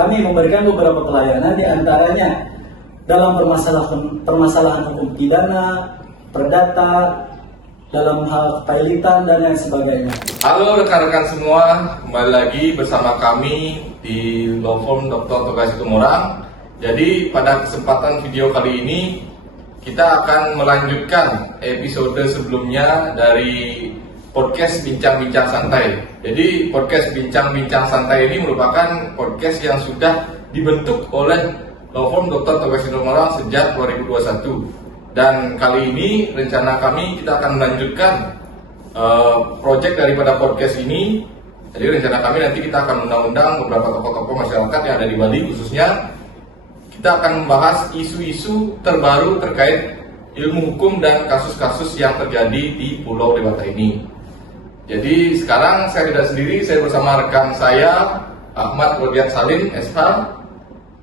kami memberikan beberapa pelayanan, di antaranya dalam permasalahan hukum pidana, perdata, dalam hal kepailitan dan lain sebagainya. Halo rekan-rekan semua, kembali lagi bersama kami di Law Firm Dr. Toga Situmorang. Jadi pada kesempatan video kali ini kita akan melanjutkan episode sebelumnya dari podcast Bincang-Bincang Santai. Jadi podcast Bincang-Bincang Santai ini merupakan podcast yang sudah dibentuk oleh Law Firm Dr. Toga Situmorang sejak 2021. Dan kali ini rencana kami kita akan melanjutkan proyek daripada podcast ini. Jadi rencana kami nanti kita akan undang-undang beberapa tokoh-tokoh masyarakat yang ada di Bali khususnya. Kita akan membahas isu-isu terbaru terkait ilmu hukum dan kasus-kasus yang terjadi di Pulau Dewata ini. Jadi sekarang saya tidak sendiri, saya bersama rekan saya Ahmad Rodiat Salim SH.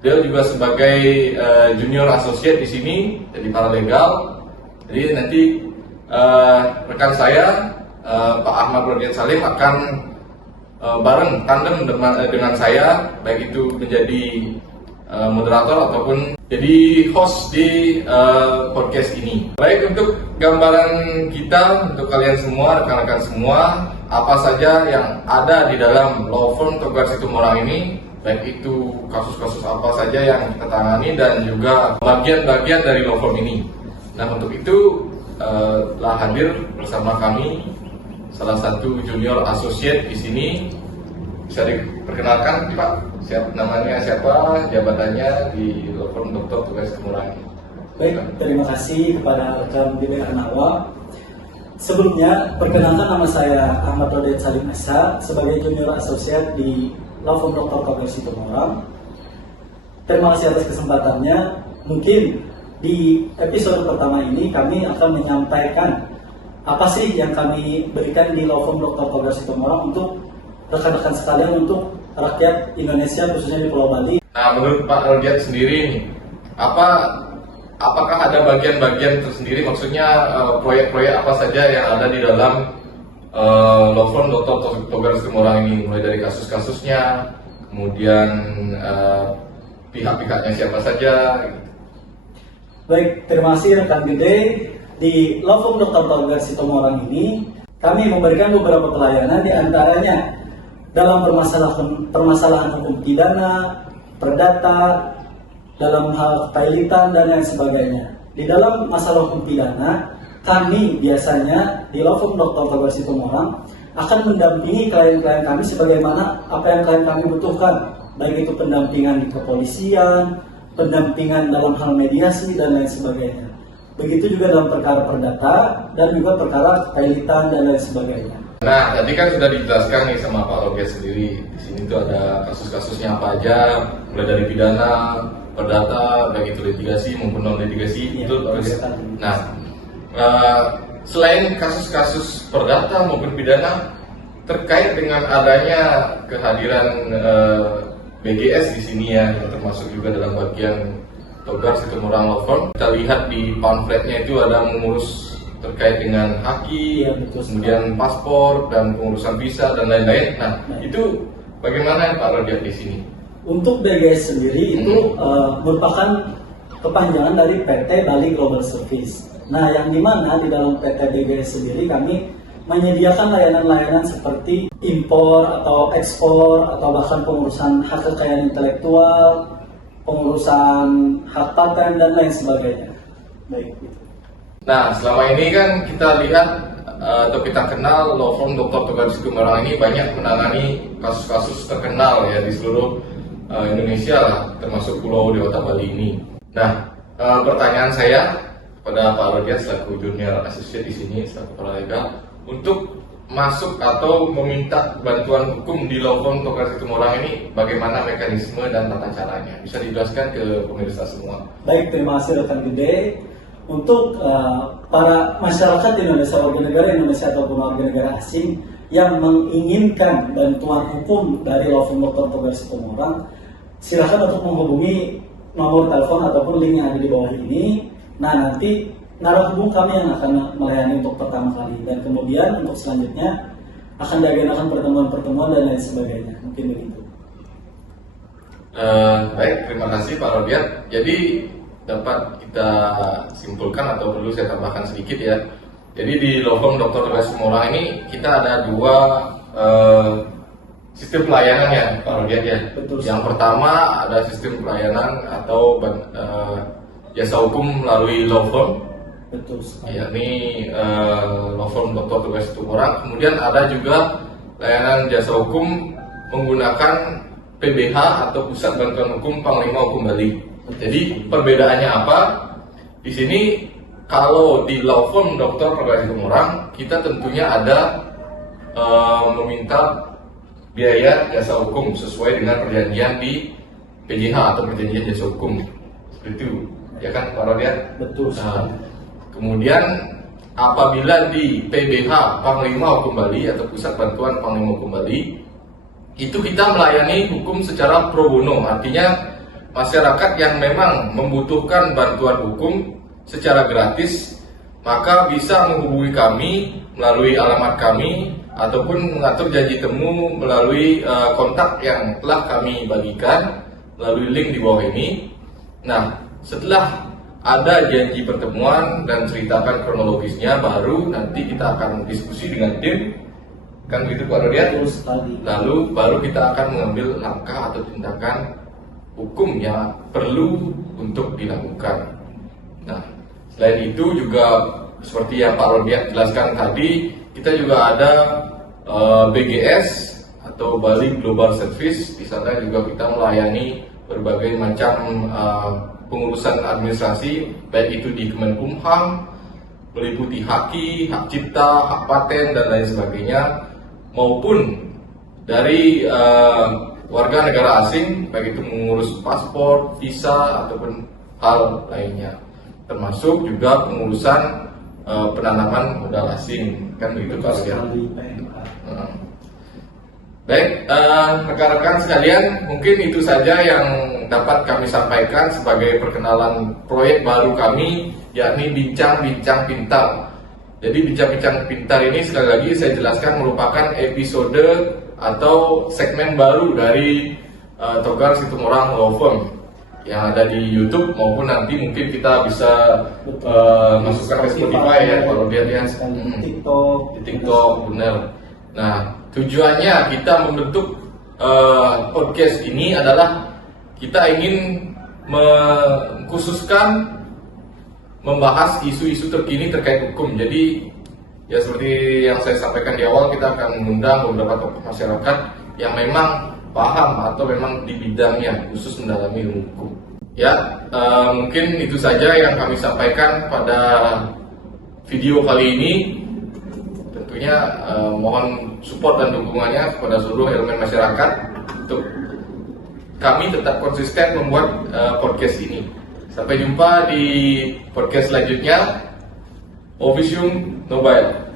Dia juga sebagai junior associate di sini, jadi paralegal. Jadi nanti rekan saya Pak Ahmad Rodiat Salim akan bareng tandem dengan saya, baik itu menjadi moderator ataupun jadi host di podcast ini. Baik, untuk gambaran kita untuk kalian semua, rekan-rekan semua, apa saja yang ada di dalam Law Firm Toga Situmorang ini, baik itu kasus-kasus apa saja yang kita tangani dan juga bagian-bagian dari law firm ini. Nah, untuk itu telah hadir bersama kami salah satu junior associate di sini. Bisa diperkenalkan, Pak? Namanya siapa, jabatannya di law firm Dr. Toga Situmorang. Baik, terima kasih kepada rekan BB Arnawa. Sebelumnya, perkenalkan nama saya Ahmad Rodiat Salim SH sebagai junior associate di Law Firm Dr. Toga Situmorang. Terima kasih atas kesempatannya. Mungkin di episode pertama ini kami akan menyampaikan apa sih yang kami berikan di Law Firm Dr. Toga Situmorang untuk rekan-rekan sekalian, untuk rakyat Indonesia khususnya di Pulau Bali. Nah, menurut Pak Rodiat sendiri, apakah ada bagian-bagian tersendiri, maksudnya proyek-proyek apa saja yang ada di dalam Law Firm Dr. Toga Situmorang ini, mulai dari kasus-kasusnya, kemudian pihak-pihaknya siapa saja. Baik, terima kasih rekan Gede. Di Law Firm Dr. Toga Situmorang ini kami memberikan beberapa pelayanan, di antaranya dalam permasalahan hukum pidana, perdata, dalam hal kepailitan dan lain sebagainya. Di dalam masalah hukum pidana, kami biasanya di Law Firm Dr. Toga Situmorang akan mendampingi klien-klien kami sebagaimana apa yang klien kami butuhkan, baik itu pendampingan di kepolisian, pendampingan dalam hal mediasi dan lain sebagainya. Begitu juga dalam perkara perdata dan juga perkara kepailitan dan lain sebagainya. Nah, tadi kan sudah dijelaskan nih sama Pak Rodiat sendiri. Di sini tuh ada kasus-kasusnya apa aja, mulai dari pidana, perdata, baik itu litigasi maupun non litigasi. Ya, nah, selain kasus-kasus perdata maupun pidana, terkait dengan adanya kehadiran BGS di sini ya, termasuk juga dalam bagian Toga Situmorang Law Firm. Kita lihat di pamfletnya itu ada mengurus terkait dengan haki, ya, kemudian paspor dan pengurusan visa dan lain-lain. Nah, itu bagaimana Pak Rodiat di sini? Untuk BGS sendiri itu merupakan kepanjangan dari PT Bali Global Service. Nah, yang dimana di dalam PT BGS sendiri kami menyediakan layanan-layanan seperti impor atau ekspor atau bahkan pengurusan hak kekayaan intelektual, pengurusan hak paten dan lain sebagainya. Baik. Nah, selama ini kan kita lihat atau kita kenal Law Firm Dr. Toga Situmorang ini banyak menangani kasus-kasus terkenal ya di seluruh Indonesia lah, termasuk Pulau Dewata Bali ini. Nah, pertanyaan saya pada Pak Rodiat selaku junior associate di sini, selaku paralegal, untuk masuk atau meminta bantuan hukum di Law Firm Toga Situmorang ini, bagaimana mekanisme dan tata caranya? Bisa dijelaskan ke pemirsa semua. Baik, terima kasih rekan Gede. Untuk para masyarakat Indonesia, warga negara Indonesia ataupun warga negara asing yang menginginkan bantuan hukum dari Law Firm Dr. Toga Situmorang, silakan untuk menghubungi nomor telepon ataupun link yang ada di bawah ini. Nah, nanti narasumber kami yang akan melayani untuk pertama kali, dan kemudian untuk selanjutnya akan diadakan pertemuan-pertemuan dan lain sebagainya. Mungkin begitu. Baik, terima kasih Pak Rodiat. Jadi dapat kita simpulkan atau perlu saya tambahkan sedikit ya. Jadi di law firm Dr. Togas Tumorang ini kita ada dua sistem pelayanan ya Pak Rodiat ya. Betul. Yang pertama ada sistem pelayanan atau jasa hukum melalui law firm, Betul sekali. yakni law firm Dr. Togas Tumorang. Kemudian ada juga layanan jasa hukum menggunakan PBH atau Pusat Bantuan Hukum Panglima Hukum Bali. Jadi perbedaannya apa? Di sini kalau di law firm Dr. Togas Tumorang kita tentunya ada meminta biaya jasa hukum sesuai dengan perjanjian di PJH atau perjanjian jasa hukum. Seperti itu, ya kan Pak Rodiat? Betul sekali. Kemudian apabila di PBH Panglima Hukum Bali atau Pusat Bantuan Panglima Hukum Bali itu kita melayani hukum secara pro bono, artinya masyarakat yang memang membutuhkan bantuan hukum secara gratis maka bisa menghubungi kami melalui alamat kami ataupun mengatur janji temu melalui kontak yang telah kami bagikan melalui link di bawah ini. Nah, setelah ada janji pertemuan dan ceritakan kronologisnya, baru nanti kita akan diskusi dengan tim, kan begitu Pak Rodiat? Betul sekali. Lalu baru kita akan mengambil langkah atau tindakan hukum yang perlu untuk dilakukan. Nah, selain itu juga seperti yang Pak Rodiat jelaskan tadi, kita juga ada BGS atau Bali Global Service. Di sana juga kita melayani berbagai macam pengurusan administrasi, baik itu di Kemenkumham, meliputi haki, hak cipta, hak paten dan lain sebagainya, maupun dari warga negara asing, baik itu mengurus paspor, visa ataupun hal lainnya, termasuk juga pengurusan penanaman modal asing, kan begitu Pak Rodiat. Baik, rekan-rekan sekalian, mungkin itu saja yang dapat kami sampaikan sebagai perkenalan proyek baru kami, yakni Bincang-Bincang Pintar. Jadi Bincang-Bincang Pintar ini sekali lagi saya jelaskan merupakan episode atau segmen baru dari Togar Situmorang Law Firm yang ada di YouTube, maupun nanti mungkin kita bisa masukkan ke Spotify ya kalau dia ya, di TikTok, benar. Nah, tujuannya kita membentuk podcast ini adalah kita ingin mengkhususkan membahas isu-isu terkini terkait hukum. Jadi ya seperti yang saya sampaikan di awal, kita akan mengundang beberapa tokoh masyarakat yang memang paham atau memang di bidangnya khusus mendalami ilmu hukum. Ya, mungkin itu saja yang kami sampaikan pada video kali ini. Tentunya mohon support dan dukungannya kepada seluruh elemen masyarakat untuk kami tetap konsisten membuat podcast ini. Sampai jumpa di podcast selanjutnya. Officium Nobile.